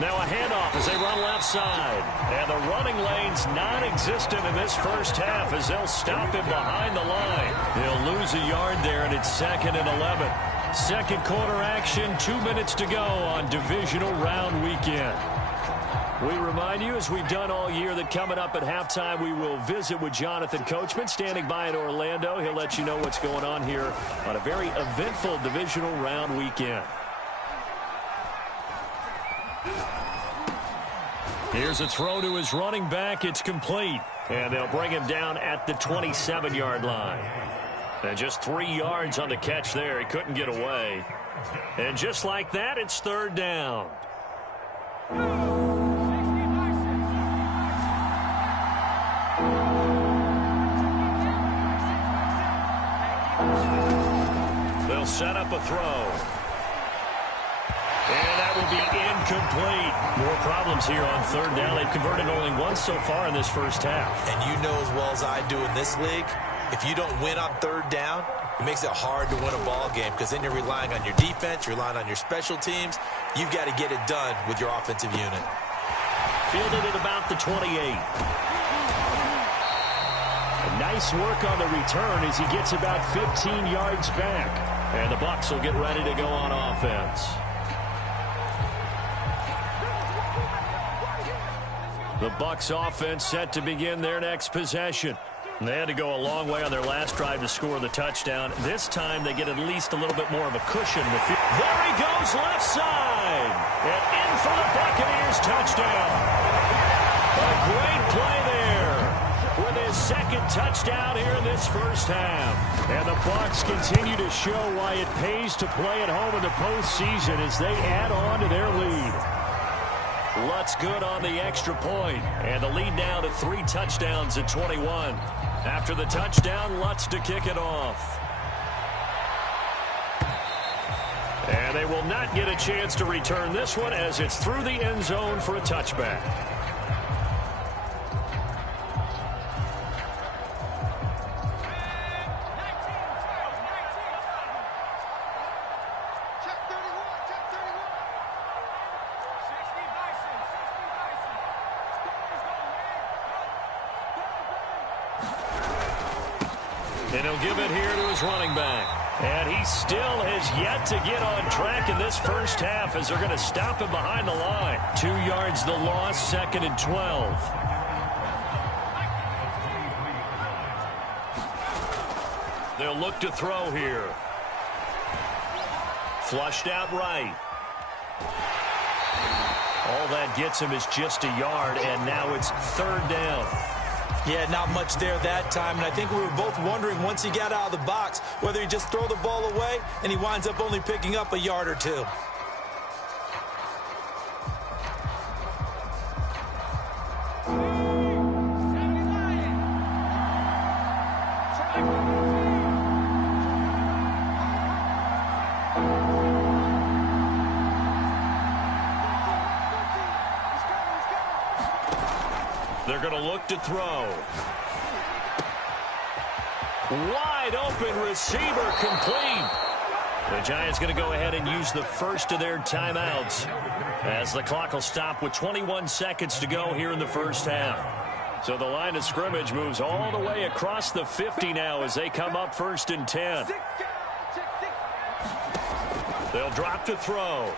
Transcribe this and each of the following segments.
Now a handoff as they run left side. And the running lane's non-existent in this first half as they'll stop him behind the line. He'll lose a yard there, and it's 2nd and 11. Second quarter action, 2 minutes to go on divisional round weekend. We remind you, as we've done all year, that coming up at halftime, we will visit with Jonathan Coachman, standing by in Orlando. He'll let you know what's going on here on a very eventful divisional round weekend. Here's a throw to his running back. It's complete. And they'll bring him down at the 27-yard line. And just 3 yards on the catch there. He couldn't get away. And just like that, it's 3rd down. They'll set up a throw. And that will be incomplete. More problems here on 3rd down. They've converted only once so far in this first half. And you know as well as I do in this league, if you don't win on 3rd down, it makes it hard to win a ball game because then you're relying on your defense, you're relying on your special teams. You've got to get it done with your offensive unit. Fielded at about the 28. Nice work on the return as he gets about 15 yards back. And the Bucs will get ready to go on offense. The Bucs offense set to begin their next possession. They had to go a long way on their last drive to score the touchdown. This time they get at least a little bit more of a cushion. There he goes left side. And in for the Buccaneers touchdown. A great play there with his 2nd touchdown here in this first half. And the Bucs continue to show why it pays to play at home in the postseason as they add on to their lead. Lutz good on the extra point, and the lead now to 3 touchdowns at 21. After the touchdown, Lutz to kick it off. And they will not get a chance to return this one as it's through the end zone for a touchback. And he'll give it here to his running back. And he still has yet to get on track in this first half as they're going to stop him behind the line. 2 yards the loss, 2nd and 12. They'll look to throw here. Flushed out right. All that gets him is just a yard, and now it's 3rd down. Yeah, not much there that time, and I think we were both wondering once he got out of the box whether he just throw the ball away, and he winds up only picking up a yard or 2. They're going to look to throw. Wide open receiver complete. The Giants going to go ahead and use the first of their timeouts as the clock will stop with 21 seconds to go here in the first half. So the line of scrimmage moves all the way across the 50 now as they come up 1st and 10. They'll drop to throw.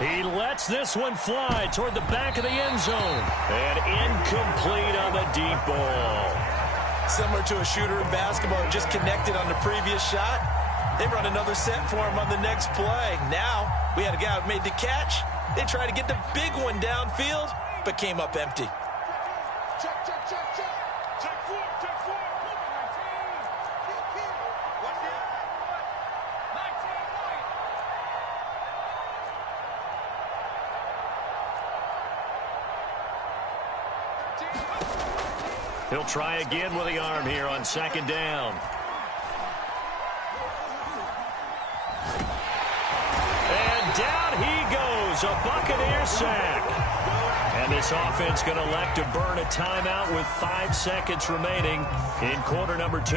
He lets this one fly toward the back of the end zone. And incomplete on the deep ball. Similar to a shooter in basketball, just connected on the previous shot. They run another set for him on the next play. Now, we had a guy who made the catch. They tried to get the big one downfield, but came up empty. Check, check, check, check. Check 4, check 4. What's that? 19. He'll try again with the arm here on 2nd down. And down he goes, a Buccaneer sack. And this offense going to elect to burn a timeout with 5 seconds remaining in quarter number 2.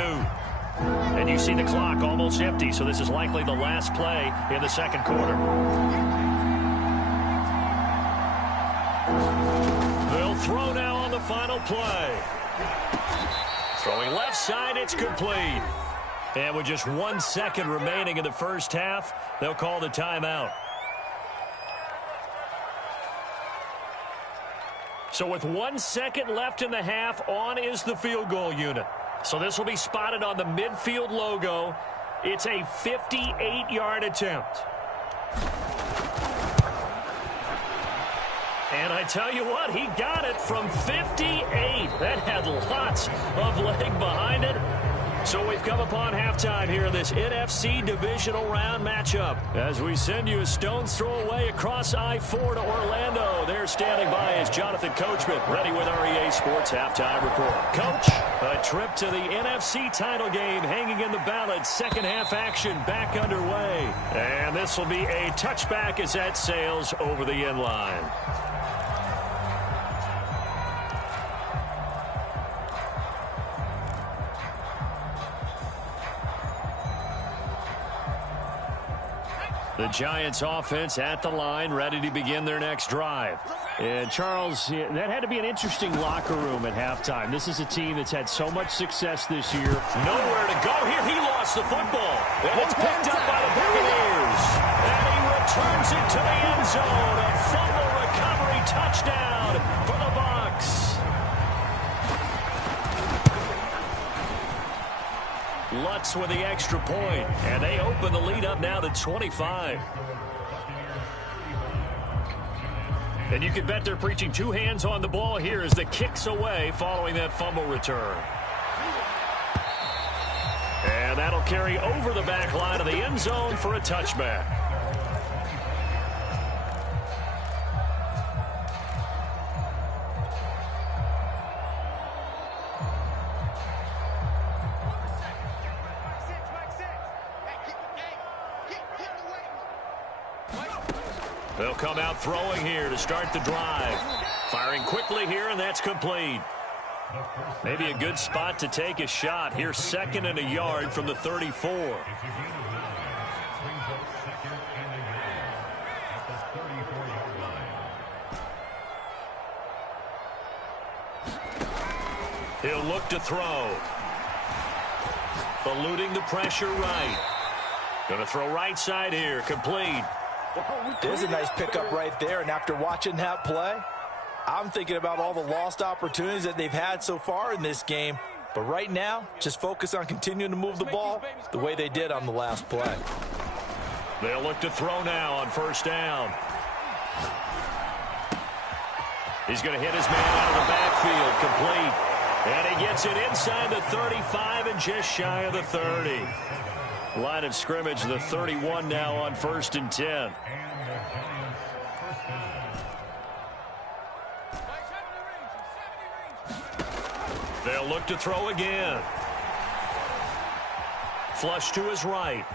And you see the clock almost empty, so this is likely the last play in the second quarter. throw now on the final play. Throwing left side, it's complete. And with just 1 second remaining in the first half, they'll call the timeout. So with 1 second left in the half, on is the field goal unit. So this will be spotted on the midfield logo. It's a 58-yard attempt. And I tell you what, he got it from 58. That had lots of leg behind it. So we've come upon halftime here in this NFC divisional round matchup. As we send you a stone's throw away across I-4 to Orlando. There standing by is Jonathan Coachman, ready with REA Sports Halftime Report. Coach, a trip to the NFC title game hanging in the balance. Second half action back underway. And this will be a touchback as that sails over the end line. The Giants offense at the line, ready to begin their next drive. And Charles, that had to be an interesting locker room at halftime. This is a team that's had so much success this year. Nowhere to go here. He lost the football. And it's picked up by the Buccaneers. And he returns it to the end zone. A fumble recovery touchdown for the Bucs. Lutz with the extra point, and they open the lead up now to 25. And you can bet they're preaching two hands on the ball here as the kick's away following that fumble return. And that'll carry over the back line of the end zone for a touchback. They'll come out throwing here to start the drive. Firing quickly here, and that's complete. Maybe a good spot to take a shot. Here, 2nd and a yard from the 34. He'll look to throw. Eluding the pressure right. Going to throw right side here. Complete. There's a nice pickup right there, and after watching that play, I'm thinking about all the lost opportunities that they've had so far in this game. But right now, just focus on continuing to move the ball the way they did on the last play. They'll look to throw now on first down. He's going to hit his man out of the backfield, complete. And he gets it inside the 35 and just shy of the 30. Line of scrimmage, the 31 now on 1st and 10. They'll look to throw again. Flush to his right.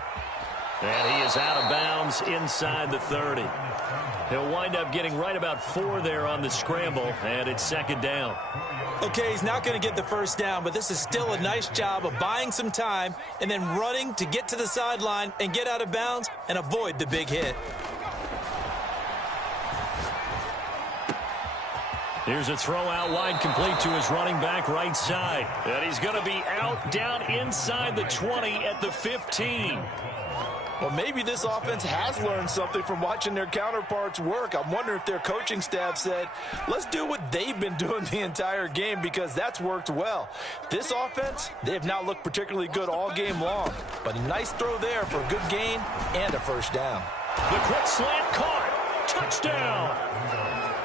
And he is out of bounds inside the 30. He'll wind up getting right about 4 there on the scramble, and it's 2nd down. Okay, he's not going to get the first down, but this is still a nice job of buying some time and then running to get to the sideline and get out of bounds and avoid the big hit. Here's a throw out wide, complete to his running back right side. And he's going to be out down inside the 20 at the 15. Well, maybe this offense has learned something from watching their counterparts work. I'm wondering if their coaching staff said, let's do what they've been doing the entire game, because that's worked well. This offense, they have not looked particularly good all game long. But a nice throw there for a good gain and a first down. The quick slant caught. Touchdown.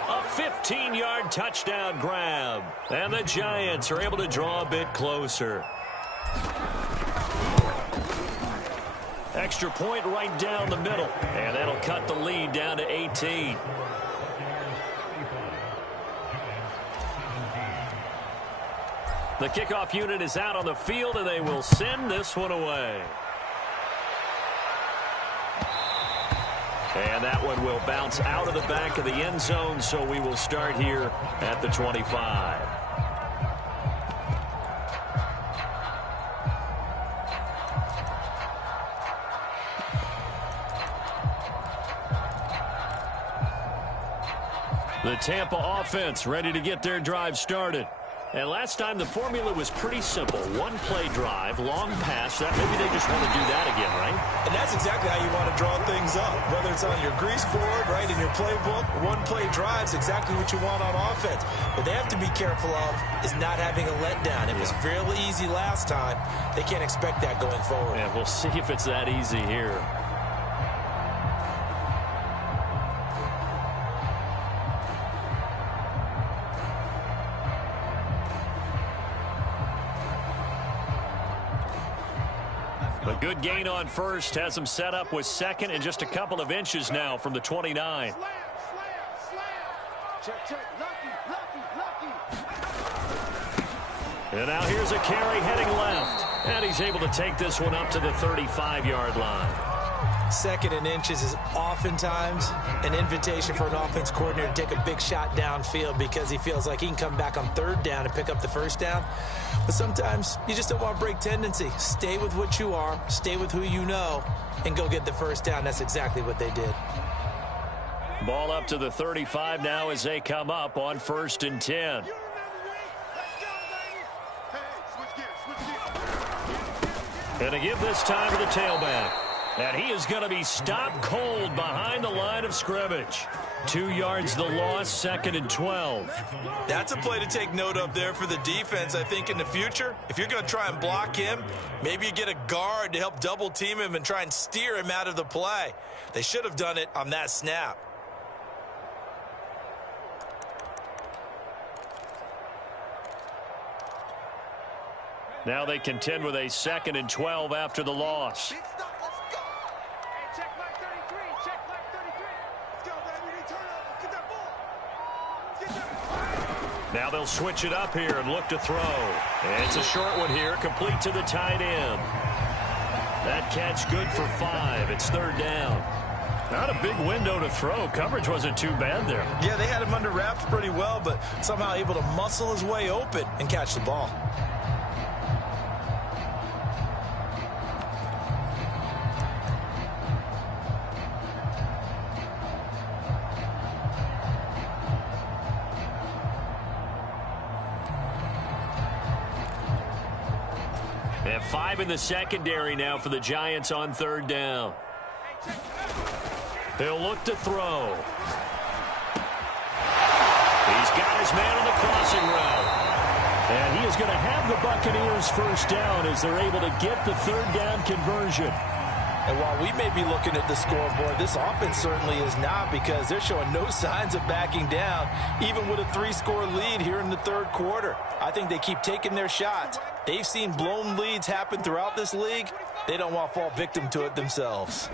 A 15-yard touchdown grab. And the Giants are able to draw a bit closer. Extra point right down the middle. And that'll cut the lead down to 18. The kickoff unit is out on the field, and they will send this one away. And that one will bounce out of the back of the end zone, so we will start here at the 25. The Tampa offense ready to get their drive started. And last time the formula was pretty simple. One-play drive, long pass. That maybe they just want to do that again, right? And that's exactly how you want to draw things up. Whether it's on your grease board, right, in your playbook, one-play drive is exactly what you want on offense. What they have to be careful of is not having a letdown. It was real easy last time. They can't expect that going forward. Yeah, we'll see if it's that easy here. A good gain on first has him set up with second and just a couple of inches now from the 29. Slam, slam. Check, check. Lucky. And now here's a carry heading left. And he's able to take this one up to the 35-yard line. Second and inches is oftentimes an invitation for an offense coordinator to take a big shot downfield because he feels like he can come back on third down and pick up the first down. But sometimes you just don't want to break tendency. Stay with what you are, stay with who you know, and go get the first down. That's exactly what they did. Ball up to the 35 now as they come up on 1st and 10. And to give this time to the tailback. And he is going to be stopped cold behind the line of scrimmage. 2 yards the loss, 2nd and 12. That's a play to take note of there for the defense, I think, in the future. If you're going to try and block him, maybe you get a guard to help double team him and try and steer him out of the play. They should have done it on that snap. Now they contend with a 2nd and 12 after the loss. Now they'll switch it up here and look to throw. And it's a short one here, complete to the tight end. That catch good for 5. It's 3rd down. Not a big window to throw. Coverage wasn't too bad there. Yeah, they had him under wraps pretty well, but somehow able to muscle his way open and catch the ball. They have 5 in the secondary now for the Giants on 3rd down. They'll look to throw. He's got his man on the crossing route. And he is going to have the Buccaneers first down as they're able to get the 3rd down conversion. And while we may be looking at the scoreboard, this offense certainly is not, because they're showing no signs of backing down, even with a 3-score lead here in the 3rd quarter. I think they keep taking their shots. They've seen blown leads happen throughout this league. They don't want to fall victim to it themselves.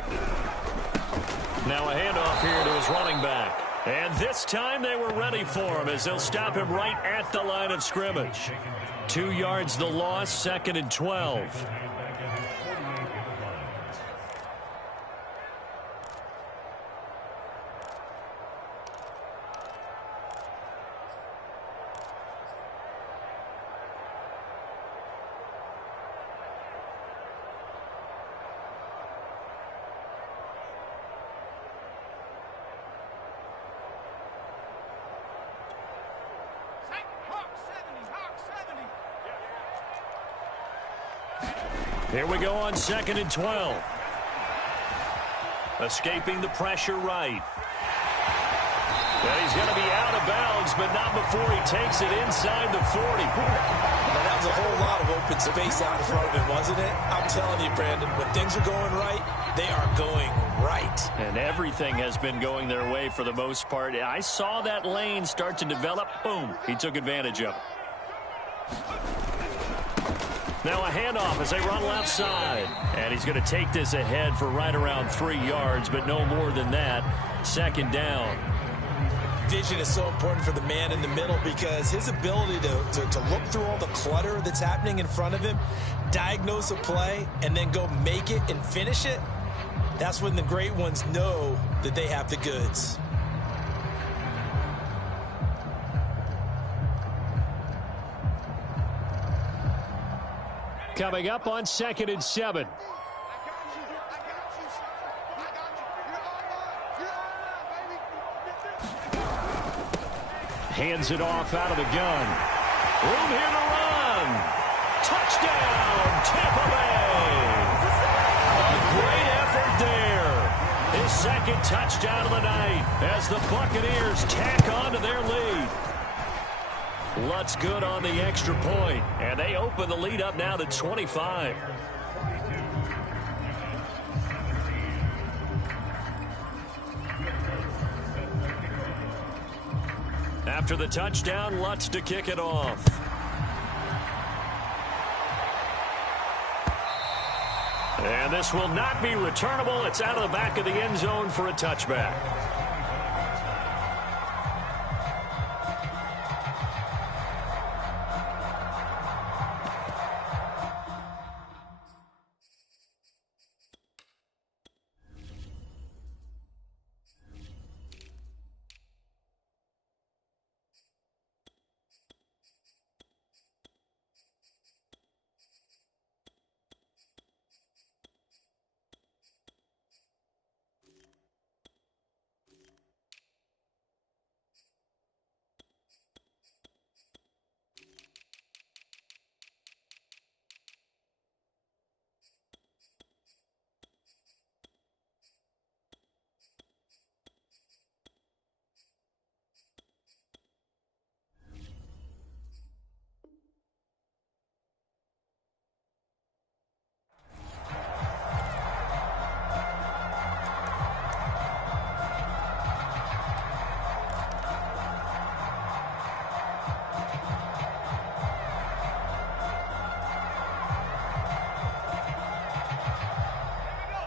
Now a handoff here to his running back. And this time they were ready for him as they'll stop him right at the line of scrimmage. 2 yards the loss, 2nd and 12. Here we go on 2nd and 12. Escaping the pressure right. And he's going to be out of bounds, but not before he takes it inside the 40. Now, that was a whole lot of open space out in front of him, wasn't it? I'm telling you, Brandon, when things are going right, they are going right. And everything has been going their way for the most part. I saw that lane start to develop. Boom. He took advantage of it. Now a handoff as they run left side. And he's going to take this ahead for right around 3 yards, but no more than that. 2nd down. Vision is so important for the man in the middle, because his ability to look through all the clutter that's happening in front of him, diagnose a play, and then go make it and finish it, that's when the great ones know that they have the goods. Coming up on 2nd and 7. Hands it off out of the gun. Room here to run. Touchdown, Tampa Bay. A great effort there. His second touchdown of the night as the Buccaneers tack on to their lead. Lutz good on the extra point, and they open the lead up now to 25. After the touchdown, Lutz to kick it off. And this will not be returnable. It's out of the back of the end zone for a touchback.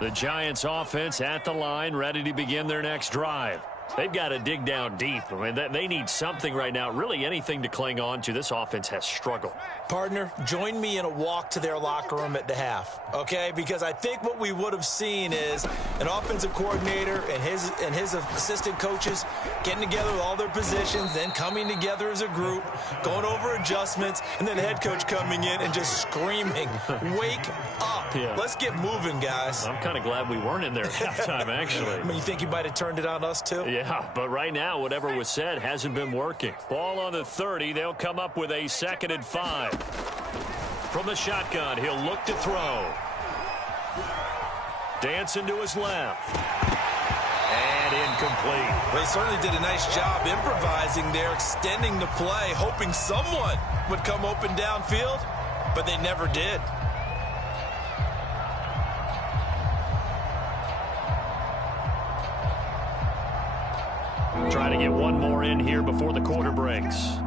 The Giants offense at the line, ready to begin their next drive. They've got to dig down deep. I mean, they need something right now, really anything to cling on to. This offense has struggled. Partner, join me in a walk to their locker room at the half, okay? Because I think what we would have seen is an offensive coordinator and his assistant coaches getting together with all their positions, then coming together as a group, going over adjustments, and then the head coach coming in and just screaming, wake up. Yeah. Let's get moving, guys. I'm kind of glad we weren't in there at halftime, actually. I mean, you think you might have turned it on us, too? Yeah, but right now, whatever was said hasn't been working. Ball on the 30. They'll come up with a 2nd and 5. From the shotgun, he'll look to throw. Dancing to his left. And incomplete. Well, he certainly did a nice job improvising there, extending the play, hoping someone would come open downfield, but they never did. Try to get one more in here before the quarter breaks.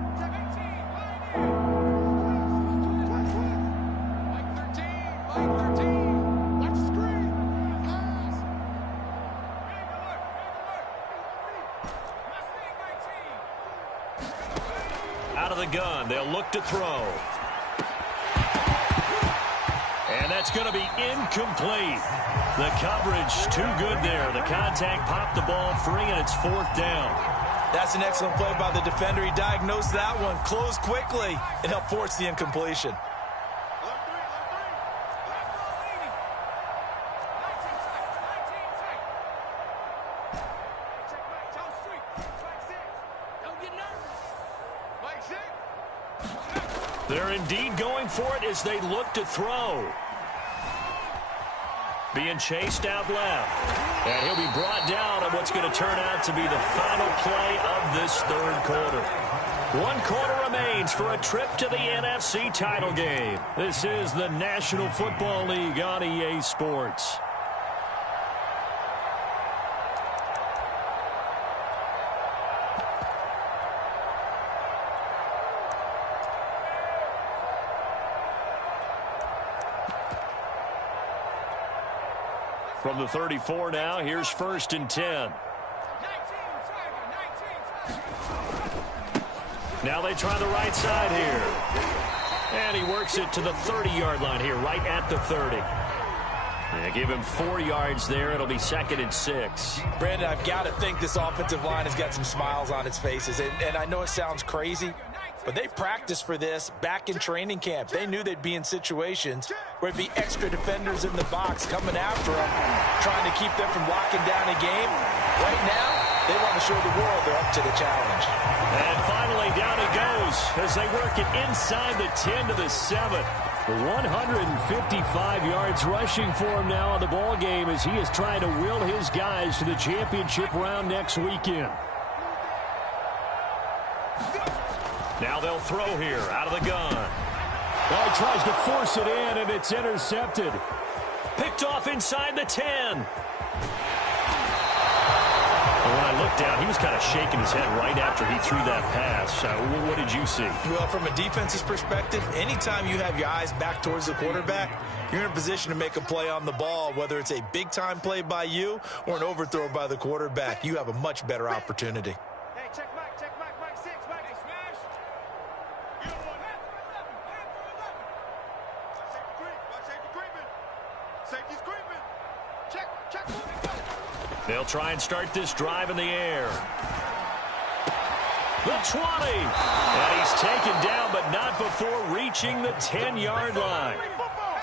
Out of the gun, they'll look to throw. And that's going to be incomplete. The coverage too good there. The contact popped the ball free, and it's 4th down. That's an excellent play by the defender. He diagnosed that one, closed quickly, and helped force the incompletion. They're indeed going for it as they look to throw. Being chased out left. And he'll be brought down on what's going to turn out to be the final play of this 3rd quarter. 1 quarter remains for a trip to the NFC title game. This is the National Football League on EA Sports. From the 34 now, here's 1st and 10. Now they try the right side here. And he works it to the 30-yard line here, right at the 30. Yeah, give him 4 yards there. It'll be 2nd and 6. Brandon, I've got to think this offensive line has got some smiles on its faces. And I know it sounds crazy, but they practiced for this back in training camp. They knew they'd be in situations where it'd be extra defenders in the box coming after them, trying to keep them from locking down a game. Right now, They want to show the world they're up to the challenge. And finally, down he goes as they work it inside the 10 to the 7. 155 yards rushing for him now in the ball game as he is trying to will his guys to the championship round next weekend. Now they'll throw here out of the gun. Well, he tries to force it in, and it's intercepted. Picked off inside the 10. When I looked down, he was kind of shaking his head right after he threw that pass. What did you see? Well, from a defense's perspective, anytime you have your eyes back towards the quarterback, you're in a position to make a play on the ball, whether it's a big-time play by you or an overthrow by the quarterback. You have a much better opportunity. Hey, check Mike, Mike 6, Mike. Hey, smash. You don't want that. 11. Safety creeping. Safety's creeping. Check. They'll try and start this drive in the air. The 20. And he's taken down, but not before reaching the 10-yard line.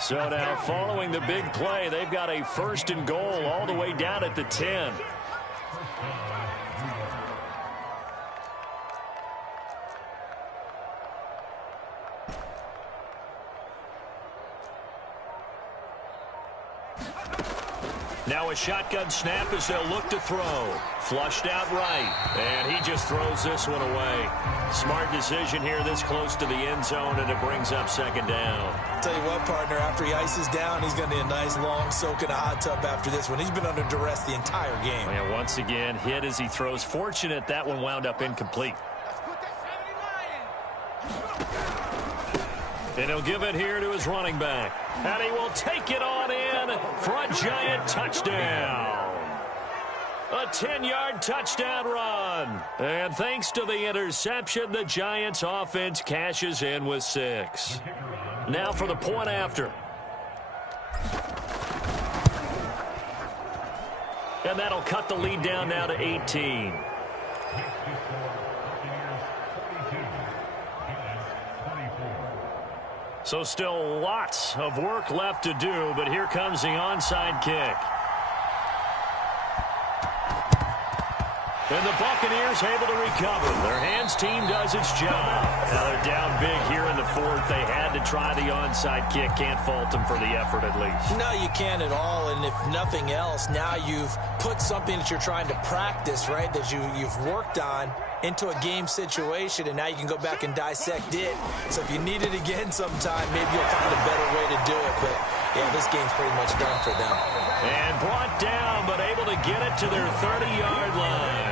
So now following the big play, they've got a 1st and goal all the way down at the 10. Now a shotgun snap as they'll look to throw. Flushed out right. And he just throws this one away. Smart decision here this close to the end zone, and it brings up 2nd down. Tell you what, partner, after he ices down, he's going to need a nice long soak in a hot tub after this one. He's been under duress the entire game. And once again, hit as he throws. Fortunate that one wound up incomplete. And he'll give it here to his running back. And he will take it on in for a giant touchdown. A 10-yard touchdown run. And thanks to the interception, the Giants offense cashes in with 6. Now for the point after. And that'll cut the lead down now to 18. So still lots of work left to do, but here comes the onside kick. And the Buccaneers able to recover. Their hands team does its job. Now they're down big here in the 4th. They had to try the onside kick. Can't fault them for the effort at least. No, you can't at all. And if nothing else, now you've put something that you're trying to practice, right, that you've worked on into a game situation, and now you can go back and dissect it. So if you need it again sometime, maybe you'll find a better way to do it. But, yeah, this game's pretty much done for them. And brought down, but able to get it to their 30-yard line.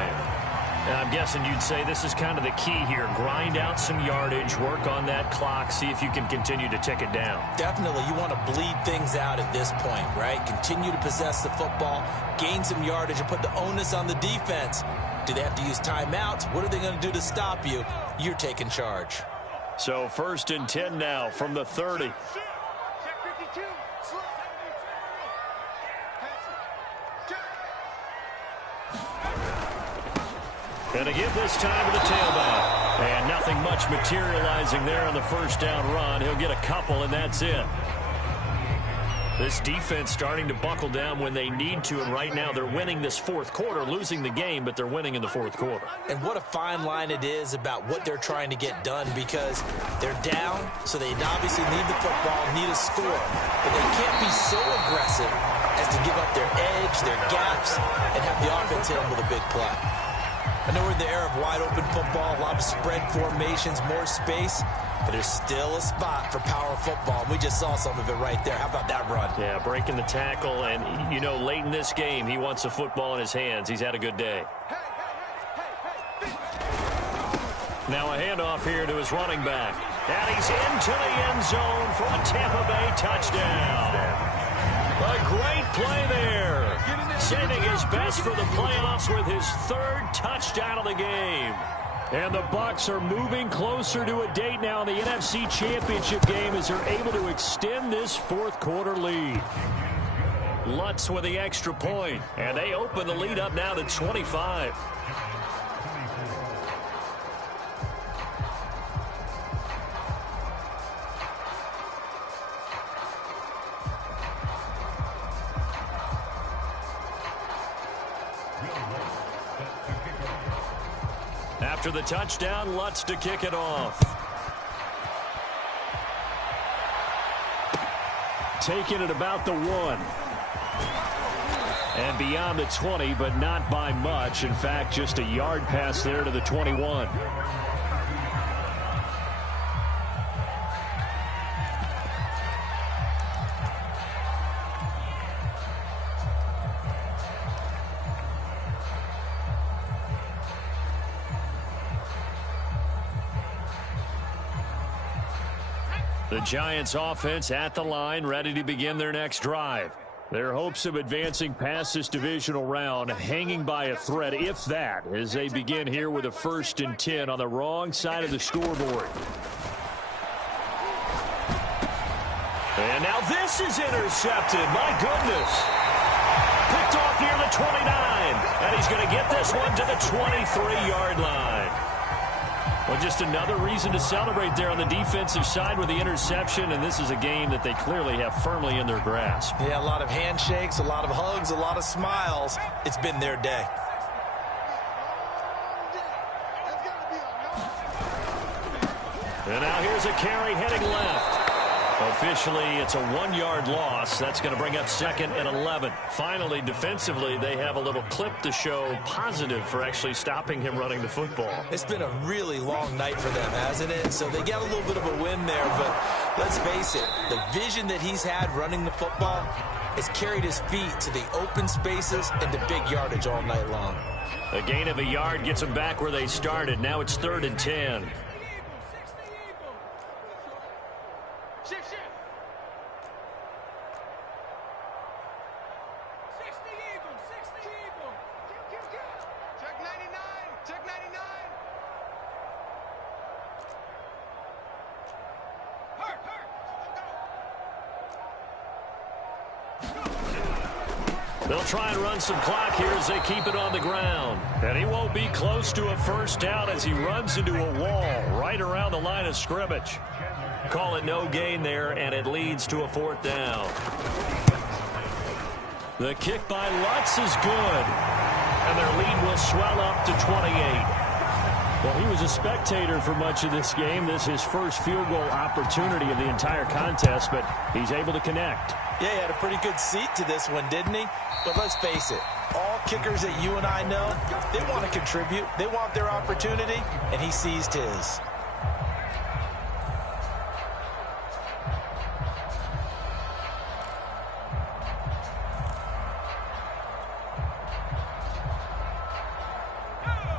And I'm guessing you'd say this is kind of the key here. Grind out some yardage, work on that clock, see if you can continue to tick it down. Definitely. You want to bleed things out at this point, right? Continue to possess the football, gain some yardage, and put the onus on the defense. Do they have to use timeouts? What are they going to do to stop you? You're taking charge. So 1st and 10 now from the 30. Check 52. And to give this time to the tailback. And nothing much materializing there on the 1st down run. He'll get a couple, and that's it. This defense starting to buckle down when they need to, and right now they're winning this 4th quarter, losing the game, but they're winning in the 4th quarter. And what a fine line it is about what they're trying to get done, because they're down, so they obviously need the football, need a score. But they can't be so aggressive as to give up their edge, their gaps, and have the offense hit them with a big play. I know we're in the era of wide-open football, a lot of spread formations, more space, but there's still a spot for power football. We just saw some of it right there. How about that run? Yeah, breaking the tackle, and, you know, late in this game, he wants the football in his hands. He's had a good day. Now a handoff here to his running back. And he's into the end zone for a Tampa Bay touchdown. A great play there. Saving his best for the playoffs with his 3rd touchdown of the game. And the Bucs are moving closer to a date now in the NFC Championship game as they're able to extend this 4th quarter lead. Lutz with the extra point, and they open the lead up now to 25. After the touchdown, Lutz to kick it off. Taking it about the 1. And beyond the 20, but not by much. In fact, just a yard pass there to the 21. The Giants offense at the line, ready to begin their next drive. Their hopes of advancing past this divisional round hanging by a thread, if that, as they begin here with a 1st and 10 on the wrong side of the scoreboard. And now this is intercepted. My goodness. Picked off near the 29. And he's going to get this one to the 23-yard line. Well, just another reason to celebrate there on the defensive side with the interception, and this is a game that they clearly have firmly in their grasp. Yeah, a lot of handshakes, a lot of hugs, a lot of smiles. It's been their day. And now here's a carry heading left. Officially, it's a 1-yard loss. That's going to bring up 2nd and 11. Finally, defensively, they have a little clip to show positive for actually stopping him running the football. It's been a really long night for them, hasn't it? So they got a little bit of a win there, but let's face it, the vision that he's had running the football has carried his feet to the open spaces and the big yardage all night long. A gain of a yard gets them back where they started. Now it's 3rd and 10. They'll try and run some clock here as they keep it on the ground. And he won't be close to a 1st down as he runs into a wall right around the line of scrimmage. Call it no gain there, and it leads to a 4th down. The kick by Lutz is good. And their lead will swell up to 28. Well, he was a spectator for much of this game. This is his first field goal opportunity of the entire contest, but he's able to connect. Yeah, he had a pretty good seat to this one, didn't he? But let's face it, all kickers that you and I know, they want to contribute. They want their opportunity, and he seized his.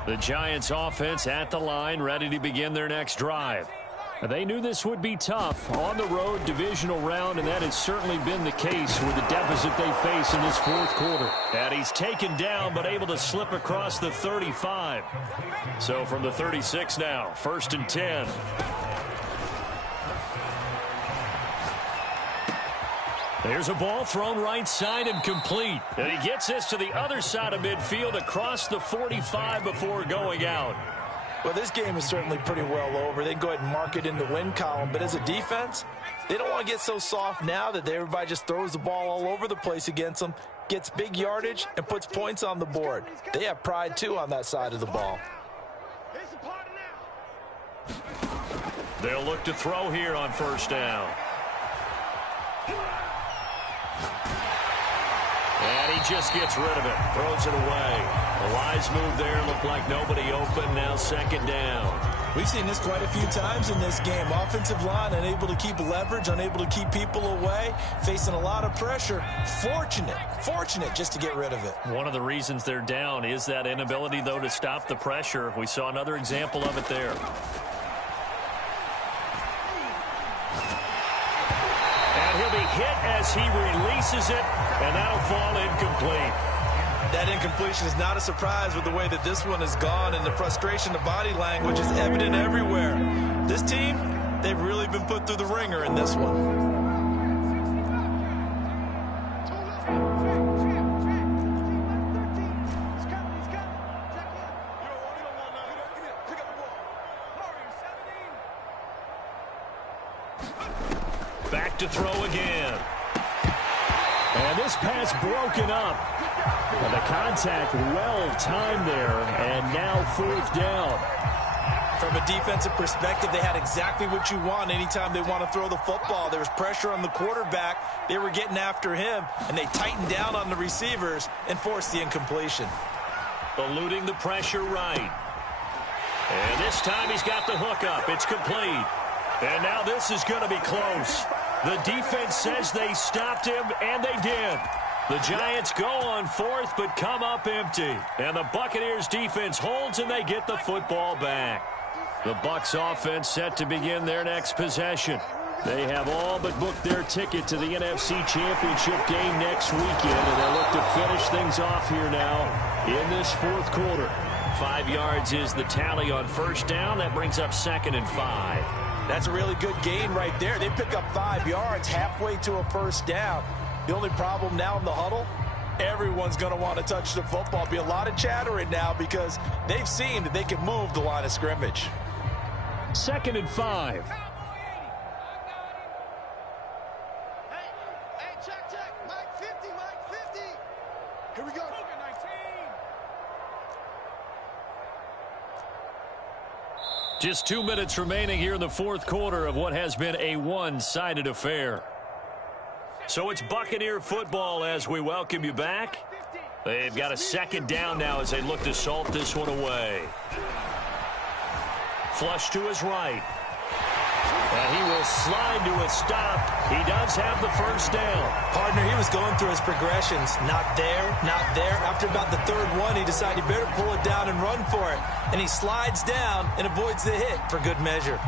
The Giants offense at the line, ready to begin their next drive. They knew this would be tough on the road divisional round, and that has certainly been the case with the deficit they face in this 4th quarter. And he's taken down but able to slip across the 35. So from the 36 now, 1st and 10. There's a ball thrown right side and complete. And he gets this to the other side of midfield across the 45 before going out. Well, this game is certainly pretty well over. They can go ahead and mark it in the win column. But as a defense, they don't want to get so soft now that everybody just throws the ball all over the place against them, gets big yardage, and puts points on the board. They have pride, too, on that side of the ball. They'll look to throw here on 1st down. And he just gets rid of it, throws it away. A wise move there, looked like nobody open, now 2nd down. We've seen this quite a few times in this game. Offensive line unable to keep leverage, unable to keep people away, facing a lot of pressure. Fortunate just to get rid of it. One of the reasons they're down is that inability, though, to stop the pressure. We saw another example of it there. He'll be hit as he releases it, and that'll fall incomplete. That incompletion is not a surprise with the way that this one has gone, and the frustration of body language is evident everywhere. This team, they've really been put through the ringer in this one. Back to throw again. And this pass broken up. And the contact well-timed there, and now fourth down. From a defensive perspective, they had exactly what you want anytime they want to throw the football. There was pressure on the quarterback. They were getting after him, and they tightened down on the receivers and forced the incompletion. Eluding the pressure right. And this time he's got the hook up. It's complete. And now this is going to be close. The defense says they stopped him, and they did. The Giants go on fourth, but come up empty. And the Buccaneers defense holds, and they get the football back. The Bucs offense set to begin their next possession. They have all but booked their ticket to the NFC Championship game next weekend, and they look to finish things off here now in this fourth quarter. 5 yards is the tally on first down. That brings up 2nd and 5. That's a really good gain right there. They pick up 5 yards halfway to a first down. The only problem now in the huddle, everyone's going to want to touch the football. Be a lot of chattering now because they've seen that they can move the line of scrimmage. 2nd and 5. Hey, check. Mike 50, Mike 50. Here we go. 19. Just 2 minutes remaining here in the fourth quarter of what has been a one-sided affair. So it's Buccaneer football as we welcome you back. They've got a 2nd down now as they look to salt this one away. Flush to his right. And he will slide to a stop. He does have the first down. Partner, he was going through his progressions. Not there, not there. After about the 3rd one, he decided he better pull it down and run for it. And he slides down and avoids the hit for good measure.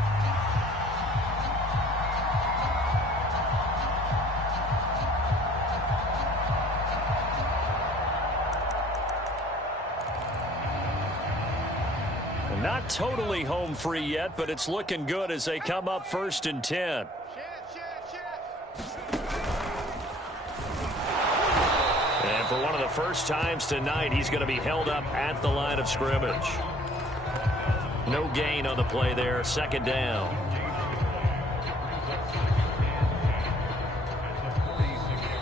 Not totally home free yet, but it's looking good as they come up 1st and 10. And for one of the first times tonight, he's going to be held up at the line of scrimmage. No gain on the play there. 2nd down.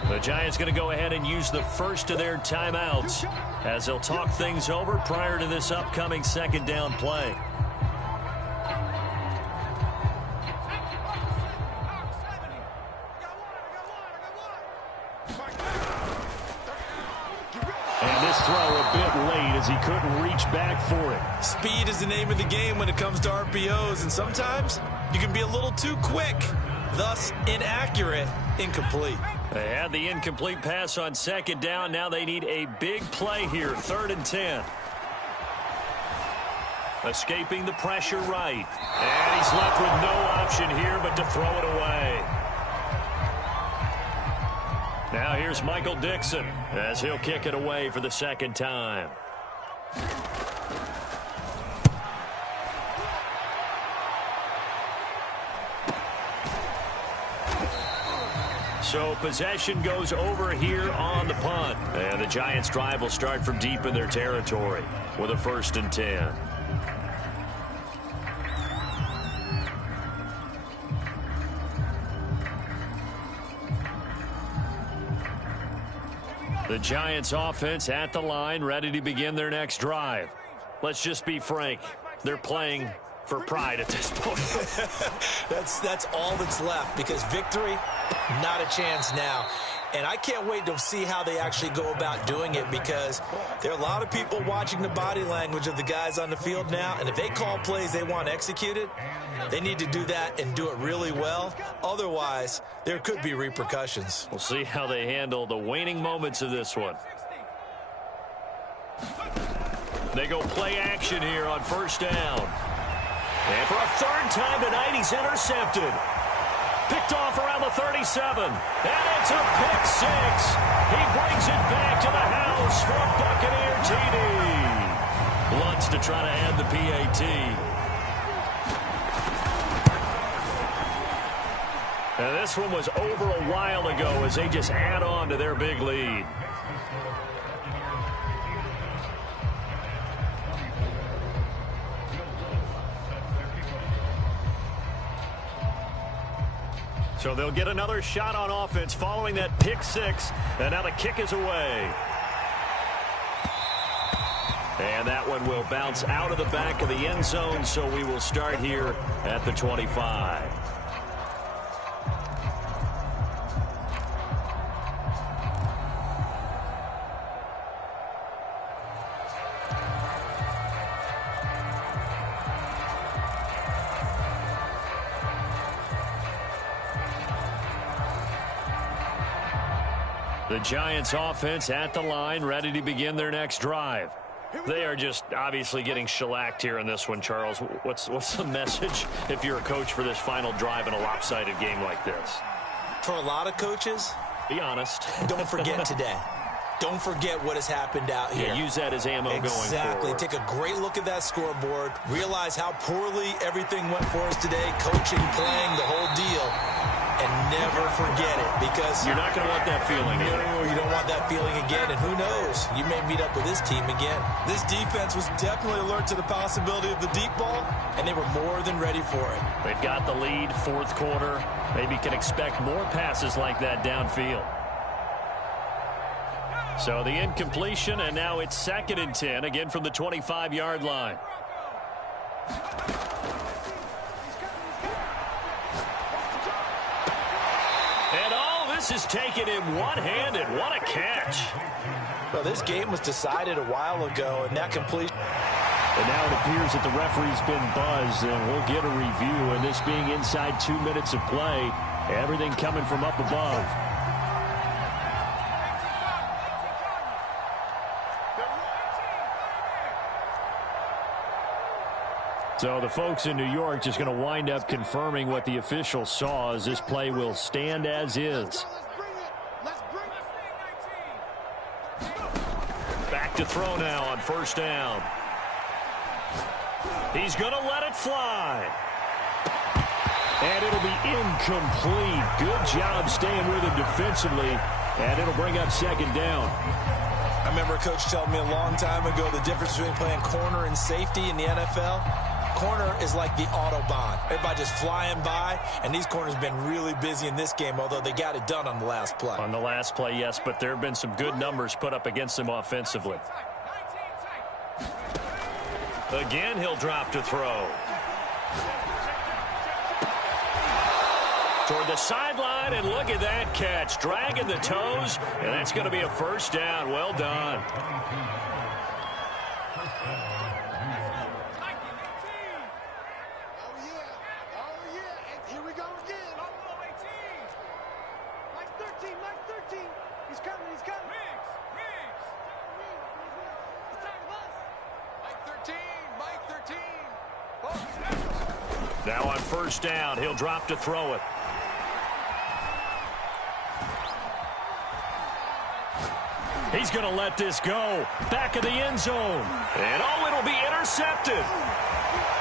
The Giants going to go ahead and use the first of their timeouts as they'll talk things over prior to this upcoming 2nd down play. And this throw a bit late as he couldn't reach back for it. Speed is the name of the game when it comes to RPOs, and sometimes you can be a little too quick, thus inaccurate, incomplete. They had the incomplete pass on 2nd down. Now they need a big play here. 3rd and 10. Escaping the pressure right. And he's left with no option here but to throw it away. Now here's Michael Dixon as he'll kick it away for the 2nd time. So possession goes over here on the punt. And the Giants drive will start from deep in their territory with a 1st and 10. The Giants offense at the line, ready to begin their next drive. Let's just be frank. They're playing for pride at this point. That's all that's left, because victory, not a chance now. And I can't wait to see how they actually go about doing it, because there are a lot of people watching the body language of the guys on the field now, and if they call plays they want executed, they need to do that and do it really well. Otherwise, there could be repercussions. We'll see how they handle the waning moments of this one. They go play action here on 1st down. And for a 3rd time tonight, he's intercepted. Picked off around the 37. And it's a pick 6. He brings it back to the house for a Buccaneer TD. Lutz to try to add the PAT. And this one was over a while ago as they just add on to their big lead. So they'll get another shot on offense following that pick 6. And now the kick is away. And that one will bounce out of the back of the end zone, so we will start here at the 25. The Giants offense at the line, ready to begin their next drive. They are just obviously getting shellacked here in this one, Charles. What's the message if you're a coach for this final drive in a lopsided game like this? For a lot of coaches, be honest. Don't forget today. Don't forget what has happened out here. Yeah, use that as ammo going forward. Exactly. Take a great look at that scoreboard. Realize how poorly everything went for us today. Coaching, playing, the whole deal. And never forget it, because you're not going to want that feeling again. No, you don't want that feeling again. And who knows? You may meet up with this team again. This defense was definitely alert to the possibility of the deep ball, and they were more than ready for it. They've got the lead, fourth quarter. Maybe can expect more passes like that downfield. So the incompletion, and now it's 2nd and 10, again from the 25-yard line. And all this is taken in one-handed. What a catch. Well, this game was decided a while ago, and that completion. And now it appears that the referee's been buzzed, and we'll get a review. And this being inside 2 minutes of play, everything coming from up above. So the folks in New York just going to wind up confirming what the official saw, as this play will stand as is. Back to throw now on first down. He's going to let it fly. And it'll be incomplete. Good job staying with him defensively. And it'll bring up 2nd down. I remember a coach telling me a long time ago the difference between playing corner and safety in the NFL. Corner is like the Autobahn. Everybody just flying by, and these corners have been really busy in this game, although they got it done on the last play. On the last play, yes, but there have been some good numbers put up against them offensively. Again, he'll drop to throw. Toward the sideline, and look at that catch. Dragging the toes, and that's going to be a first down. Well done. Now on first down, he'll drop to throw it. He's going to let this go. Back of the end zone. And oh, it'll be intercepted.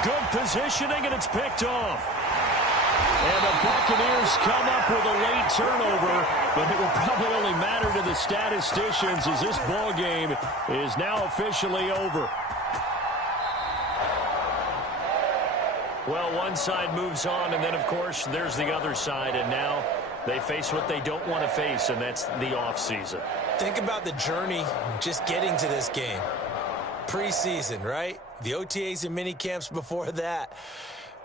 Good positioning, and it's picked off. And the Buccaneers come up with a late turnover, but it will probably only matter to the statisticians, as this ball game is now officially over. Well, one side moves on, and then, of course, there's the other side, and now they face what they don't want to face, and that's the offseason. Think about the journey just getting to this game. Preseason, right? The OTAs and mini camps before that.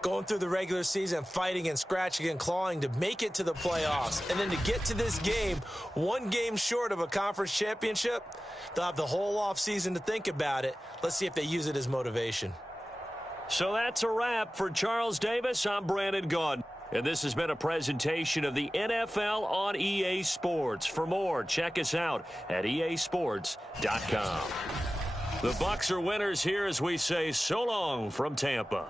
Going through the regular season, fighting and scratching and clawing to make it to the playoffs. And then to get to this game, one game short of a conference championship, they'll have the whole offseason to think about it. Let's see if they use it as motivation. So that's a wrap for Charles Davis. I'm Brandon Gaudin. And this has been a presentation of the NFL on EA Sports. For more, check us out at easports.com. The Bucs are winners here as we say so long from Tampa.